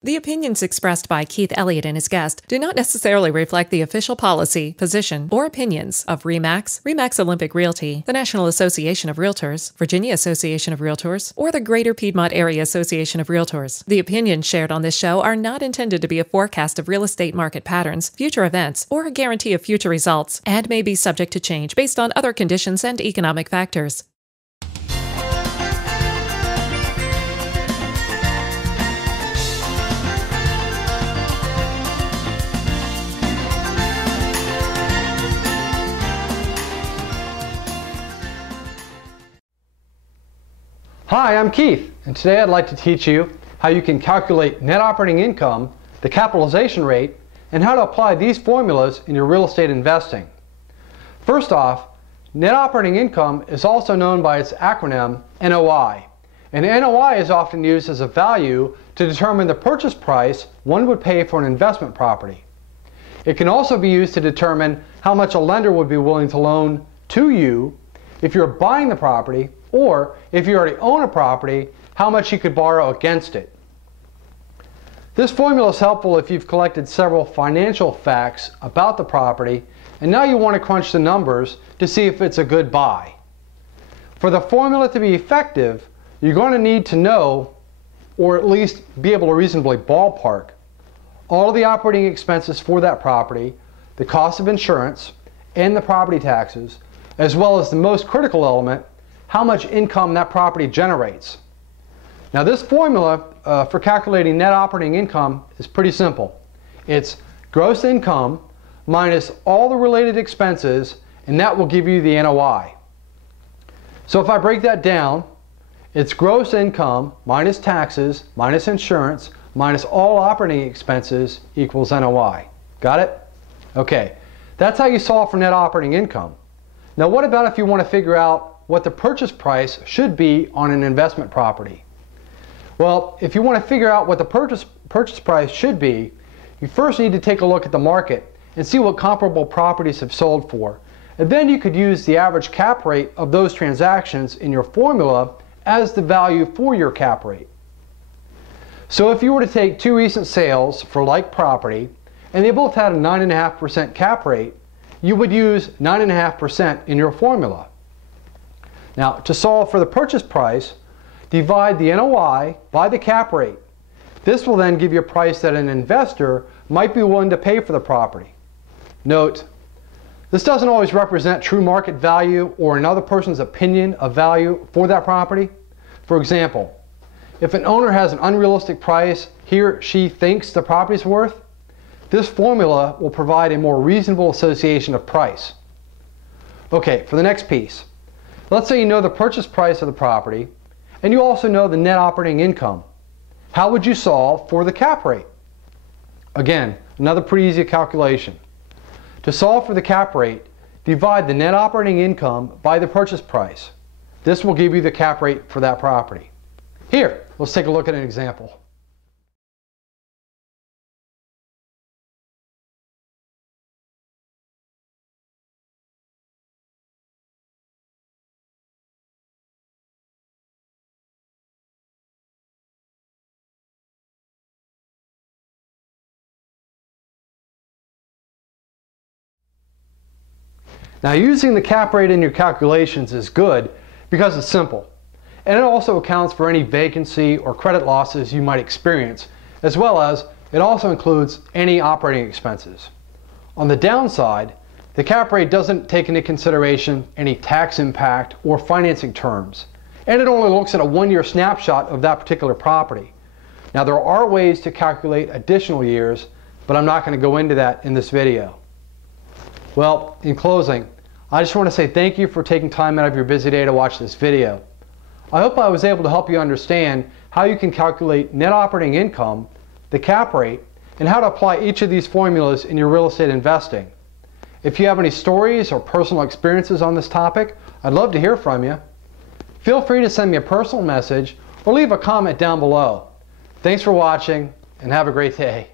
The opinions expressed by Keith Elliott and his guest do not necessarily reflect the official policy, position, or opinions of RE/MAX, RE/MAX Olympic Realty, the National Association of Realtors, Virginia Association of Realtors, or the Greater Piedmont Area Association of Realtors. The opinions shared on this show are not intended to be a forecast of real estate market patterns, future events, or a guarantee of future results, and may be subject to change based on other conditions and economic factors. Hi, I'm Keith, and today I'd like to teach you how you can calculate net operating income, the capitalization rate, and how to apply these formulas in your real estate investing. First off, net operating income is also known by its acronym NOI, and NOI is often used as a value to determine the purchase price one would pay for an investment property. It can also be used to determine how much a lender would be willing to loan to you if you're buying the property, or if you already own a property, how much you could borrow against it. This formula is helpful if you've collected several financial facts about the property and now you want to crunch the numbers to see if it's a good buy. For the formula to be effective, you're going to need to know, or at least be able to reasonably ballpark, all of the operating expenses for that property, the cost of insurance, and the property taxes, as well as the most critical element, how much income that property generates. Now this formula for calculating net operating income is pretty simple. It's gross income minus all the related expenses, and that will give you the NOI. So if I break that down, it's gross income minus taxes minus insurance minus all operating expenses equals NOI. Got it? Okay, that's how you solve for net operating income. Now what about if you want to figure out what the purchase price should be on an investment property? Well, if you want to figure out what the purchase price should be, you first need to take a look at the market and see what comparable properties have sold for. And then you could use the average cap rate of those transactions in your formula as the value for your cap rate. So if you were to take two recent sales for like property and they both had a 9.5% cap rate, you would use 9.5% in your formula. Now, to solve for the purchase price, divide the NOI by the cap rate. This will then give you a price that an investor might be willing to pay for the property. Note, this doesn't always represent true market value or another person's opinion of value for that property. For example, if an owner has an unrealistic price he or she thinks the property is worth, this formula will provide a more reasonable association of price. Okay, for the next piece. Let's say you know the purchase price of the property and you also know the net operating income. How would you solve for the cap rate? Again, another pretty easy calculation. To solve for the cap rate, divide the net operating income by the purchase price. This will give you the cap rate for that property. Here, let's take a look at an example. Now using the cap rate in your calculations is good because it's simple, and it also accounts for any vacancy or credit losses you might experience, as well as it also includes any operating expenses. On the downside, the cap rate doesn't take into consideration any tax impact or financing terms, and it only looks at a one-year snapshot of that particular property. Now there are ways to calculate additional years, but I'm not going to go into that in this video. Well, in closing, I just want to say thank you for taking time out of your busy day to watch this video. I hope I was able to help you understand how you can calculate net operating income, the cap rate, and how to apply each of these formulas in your real estate investing. If you have any stories or personal experiences on this topic, I'd love to hear from you. Feel free to send me a personal message or leave a comment down below. Thanks for watching and have a great day.